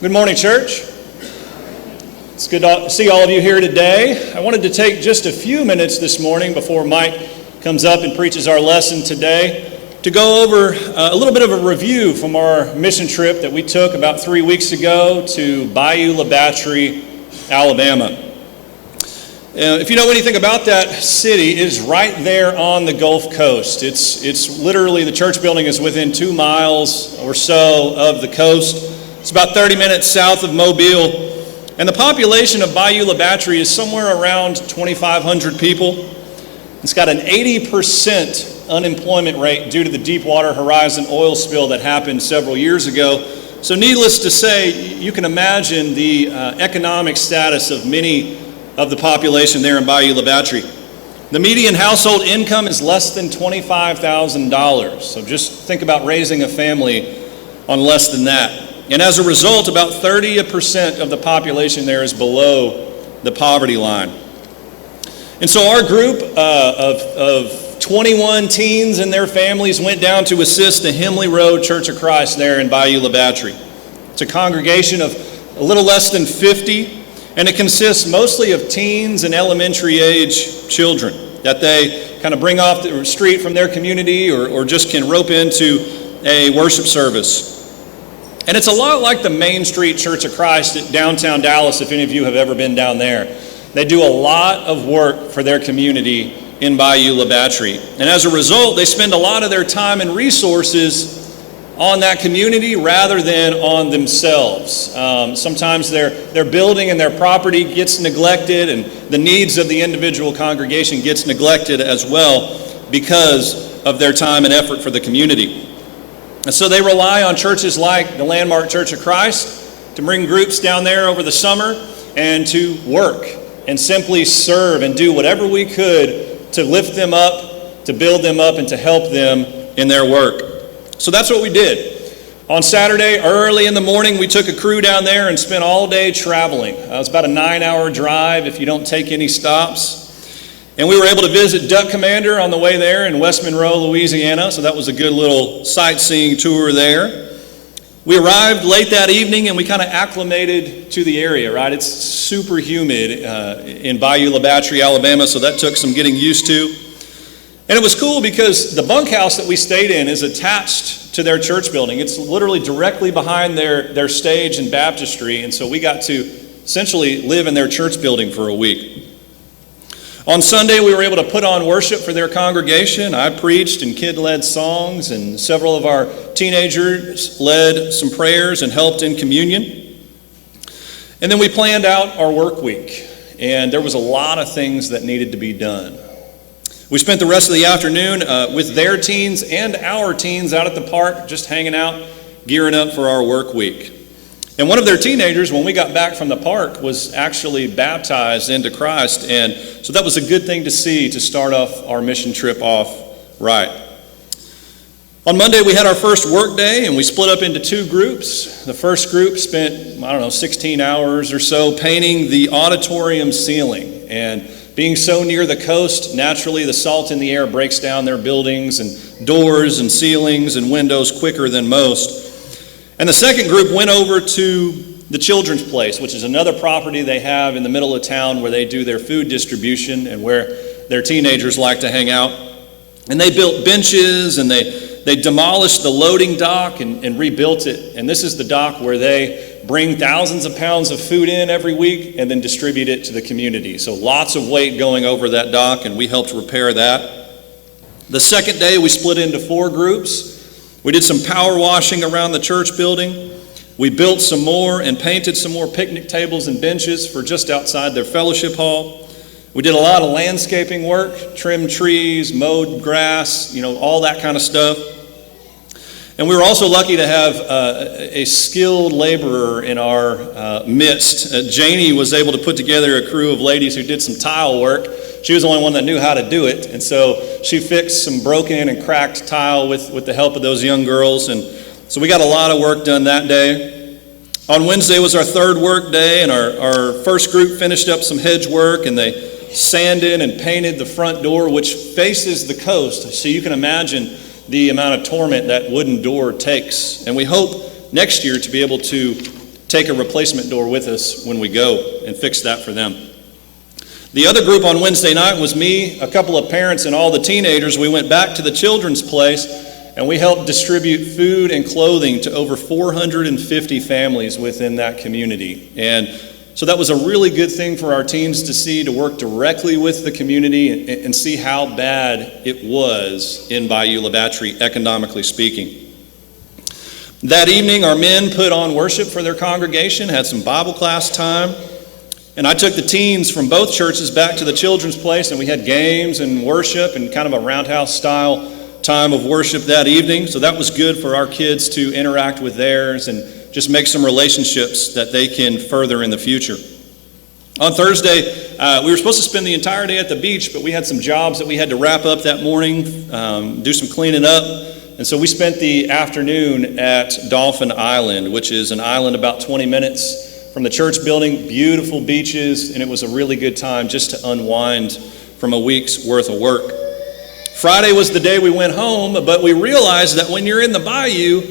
Good morning, church. It's good to see all of you here today. I wanted to take just a few minutes this morning before Mike comes up and preaches our lesson today to go over a little bit of a review from our mission trip that we took about 3 weeks ago to Bayou La Batre, Alabama. If you know anything about that city, it is right there on the Gulf Coast. It's literally, the church building is within 2 miles or so of the coast. It's about 30 minutes south of Mobile. And the population of Bayou La Batre is somewhere around 2,500 people. It's got an 80% unemployment rate due to the Deepwater Horizon oil spill that happened several years ago. So needless to say, you can imagine the economic status of many of the population there in Bayou La Batre. The median household income is less than $25,000. So just think about raising a family on less than that. And as a result, about 30% of the population there is below the poverty line. And so our group of 21 teens and their families went down to assist the Himley Road Church of Christ there in Bayou La Batre. It's a congregation of a little less than 50, and it consists mostly of teens and elementary age children that they kind of bring off the street from their community or just can rope into a worship service. And it's a lot like the Main Street Church of Christ at downtown Dallas, if any of you have ever been down there. They do a lot of work for their community in Bayou La Batre. And as a result, they spend a lot of their time and resources on that community rather than on themselves. Sometimes their building and their property gets neglected, and the needs of the individual congregation gets neglected as well because of their time and effort for the community. And so they rely on churches like the Landmark Church of Christ to bring groups down there over the summer and to work and simply serve and do whatever we could to lift them up, to build them up, and to help them in their work. So that's what we did. On Saturday, early in the morning, we took a crew down there and spent all day traveling. It was about a 9-hour drive if you don't take any stops. And we were able to visit Duck Commander on the way there in West Monroe, Louisiana, so that was a good little sightseeing tour there. We arrived late that evening and we kind of acclimated to the area, right? It's super humid in Bayou La Batre, Alabama, so that took some getting used to. And it was cool because the bunkhouse that we stayed in is attached to their church building. It's literally directly behind their stage and baptistry, and so we got to essentially live in their church building for a week. On Sunday, we were able to put on worship for their congregation. I preached and kid-led songs, and several of our teenagers led some prayers and helped in communion. And then we planned out our work week, and there was a lot of things that needed to be done. We spent the rest of the afternoon with their teens and our teens out at the park, just hanging out, gearing up for our work week. And one of their teenagers, when we got back from the park, was actually baptized into Christ. And so that was a good thing to see to start off our mission trip off right. On Monday, we had our first work day, and we split up into 2 groups. The first group spent, 16 hours or so painting the auditorium ceiling. And being so near the coast, naturally the salt in the air breaks down their buildings and doors and ceilings and windows quicker than most. And the second group went over to the Children's Place, which is another property they have in the middle of town where they do their food distribution and where their teenagers like to hang out. And they built benches and they demolished the loading dock and rebuilt it. And this is the dock where they bring thousands of pounds of food in every week and then distribute it to the community. So lots of weight going over that dock, and we helped repair that. The second day, we split into 4 groups. We did some power washing around the church building. We built some more and painted some more picnic tables and benches for just outside their fellowship hall. We did a lot of landscaping work, trimmed trees, mowed grass, all that kind of stuff. And we were also lucky to have a skilled laborer in our midst. Janie was able to put together a crew of ladies who did some tile work. She was the only one that knew how to do it, and so she fixed some broken and cracked tile with the help of those young girls, and so we got a lot of work done that day. On Wednesday was our 3rd work day, and our first group finished up some hedge work, and they sanded and painted the front door, which faces the coast, so you can imagine the amount of torment that wooden door takes. And we hope next year to be able to take a replacement door with us when we go and fix that for them. The other group on Wednesday night was me, a couple of parents, and all the teenagers. We went back to the children's place, and we helped distribute food and clothing to over 450 families within that community. And so that was a really good thing for our teams to see, to work directly with the community and see how bad it was in Bayou-La Batre, economically speaking. That evening, our men put on worship for their congregation, had some Bible class time, and I took the teens from both churches back to the children's place, and we had games and worship and kind of a roundhouse style time of worship that evening. So that was good for our kids to interact with theirs and just make some relationships that they can further in the future. On Thursday, we were supposed to spend the entire day at the beach, but we had some jobs that we had to wrap up that morning, do some cleaning up. And so we spent the afternoon at Dolphin Island, which is an island about 20 minutes from the church building, beautiful beaches, and it was a really good time just to unwind from a week's worth of work. Friday was the day we went home, but we realized that when you're in the bayou,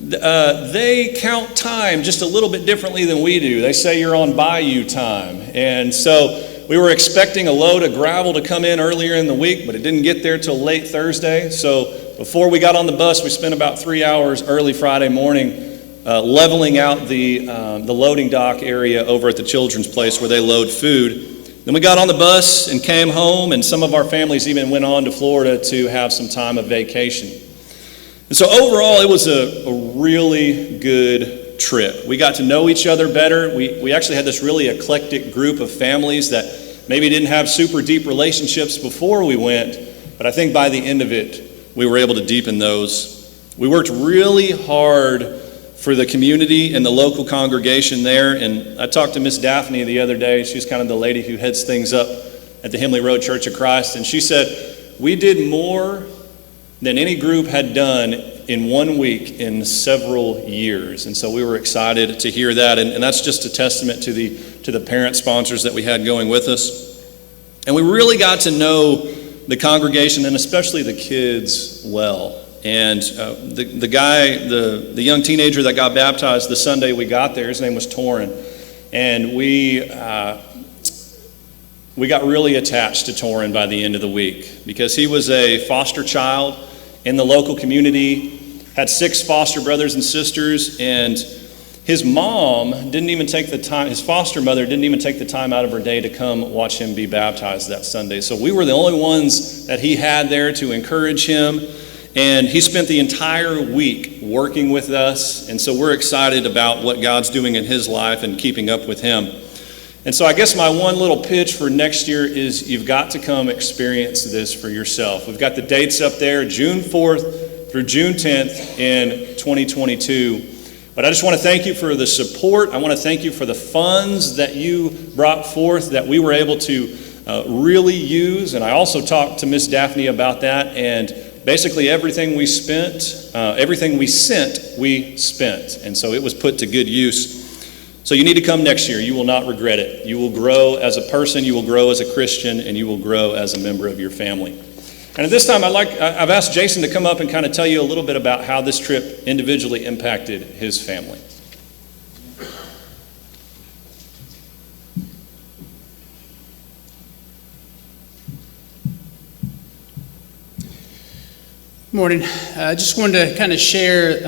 they count time just a little bit differently than we do. They say you're on bayou time. And so we were expecting a load of gravel to come in earlier in the week, but it didn't get there till late Thursday. So before we got on the bus, we spent about 3 hours early Friday morning leveling out the loading dock area over at the children's place where they load food. Then we got on the bus and came home, and some of our families even went on to Florida to have some time of vacation. And so overall, it was a really good trip. We got to know each other better. We actually had this really eclectic group of families that maybe didn't have super deep relationships before we went, but I think by the end of it, we were able to deepen those. We worked really hard for the community and the local congregation there. And I talked to Miss Daphne the other day. She's kind of the lady who heads things up at the Himley Road Church of Christ. And she said, we did more than any group had done in 1 week in several years. And so we were excited to hear that. And that's just a testament to the parent sponsors that we had going with us. And we really got to know the congregation and especially the kids well. And the young teenager that got baptized the Sunday we got there, his name was Torin. And we got really attached to Torin by the end of the week because he was a foster child in the local community, had 6 foster brothers and sisters, and his mom didn't even take the time, his foster mother didn't even take the time out of her day to come watch him be baptized that Sunday. So we were the only ones that he had there to encourage him. And he spent the entire week working with us, and so we're excited about what God's doing in his life and keeping up with him. And so I guess my one little pitch for next year is you've got to come experience this for yourself. We've got the dates up there, June 4th through June 10th in 2022. But I just want to thank you for the support. I want to thank you for the funds that you brought forth that we were able to really use. And I also talked to Miss Daphne about that, and basically everything we sent, we spent. And so it was put to good use. So you need to come next year. You will not regret it. You will grow as a person, you will grow as a Christian, and you will grow as a member of your family. And at this time, I've asked Jason to come up and kind of tell you a little bit about how this trip individually impacted his family. Morning. I just wanted to kind of share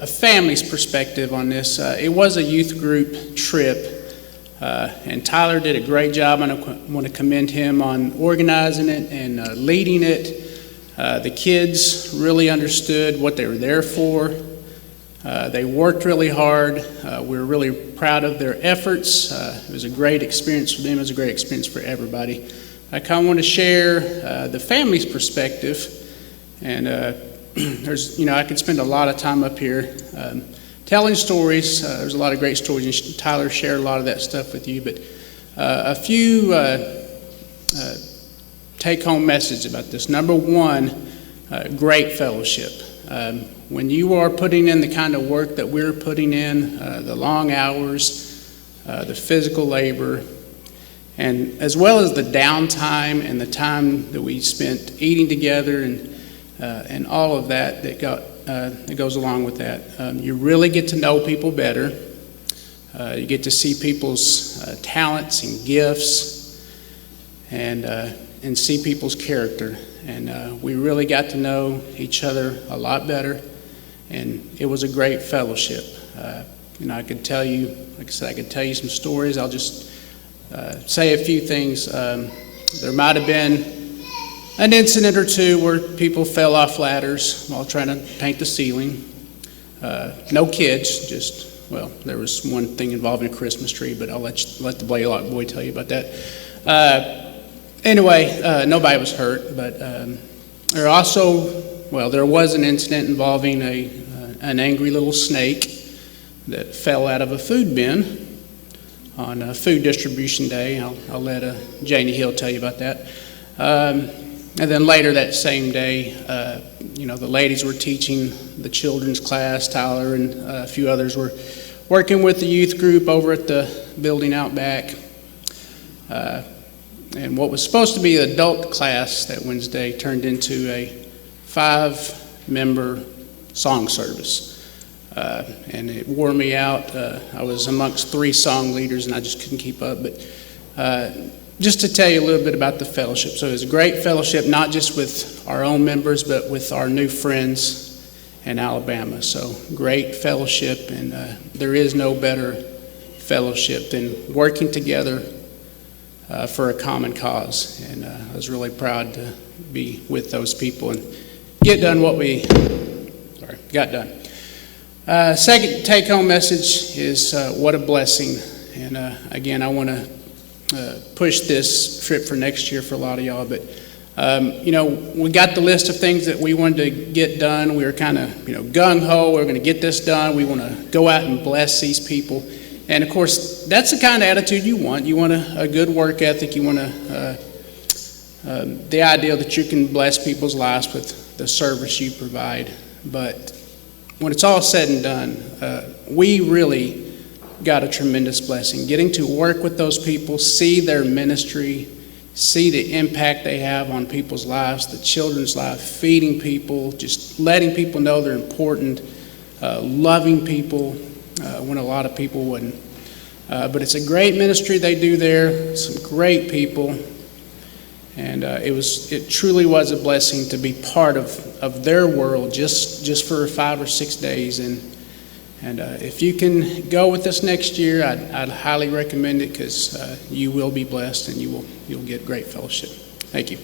a family's perspective on this. It was a youth group trip, and Tyler did a great job, and I want to commend him on organizing it and leading it. The kids really understood what they were there for. They worked really hard. We were really proud of their efforts. It was a great experience for them. It was a great experience for everybody. I kind of want to share the family's perspective. And I could spend a lot of time up here telling stories. There's a lot of great stories, and Tyler shared a lot of that stuff with you. But a few take-home messages about this. Number one, great fellowship. When you are putting in the kind of work that we're putting in, the long hours, the physical labor, and as well as the downtime and the time that we spent eating together and all of that goes along with that. You really get to know people better. You get to see people's talents and gifts, and see people's character. And we really got to know each other a lot better, and it was a great fellowship. I could tell you, like I said, I could tell you some stories. I'll just say a few things. There might have been an incident or two where people fell off ladders while trying to paint the ceiling. No kids, there was one thing involving a Christmas tree, but I'll let the Blaylock boy tell you about that. Anyway, nobody was hurt, but there was an incident involving an angry little snake that fell out of a food bin on food distribution day. I'll let Janie Hill tell you about that. And then later that same day, the ladies were teaching the children's class. Tyler and a few others were working with the youth group over at the building out back. And what was supposed to be an adult class that Wednesday turned into a 5-member song service. And it wore me out. I was amongst 3 song leaders, and I just couldn't keep up. But just to tell you a little bit about the fellowship. So it was a great fellowship, not just with our own members, but with our new friends in Alabama. So great fellowship, and there is no better fellowship than working together for a common cause. And I was really proud to be with those people and get done what we got done. Second take-home message is what a blessing. And again, I want to push this trip for next year for a lot of y'all. But, we got the list of things that we wanted to get done. We were kind of, gung-ho. We're going to get this done. We want to go out and bless these people. And, of course, that's the kind of attitude you want. You want a good work ethic. You want the idea that you can bless people's lives with the service you provide. But when it's all said and done, we really got a tremendous blessing. Getting to work with those people, see their ministry, see the impact they have on people's lives, the children's life, feeding people, just letting people know they're important, loving people when a lot of people wouldn't. But it's a great ministry they do there, some great people. And it truly was a blessing to be part of their world just for 5 or 6 days. And if you can go with us next year, I'd highly recommend it, because you will be blessed and you'll get great fellowship. Thank you.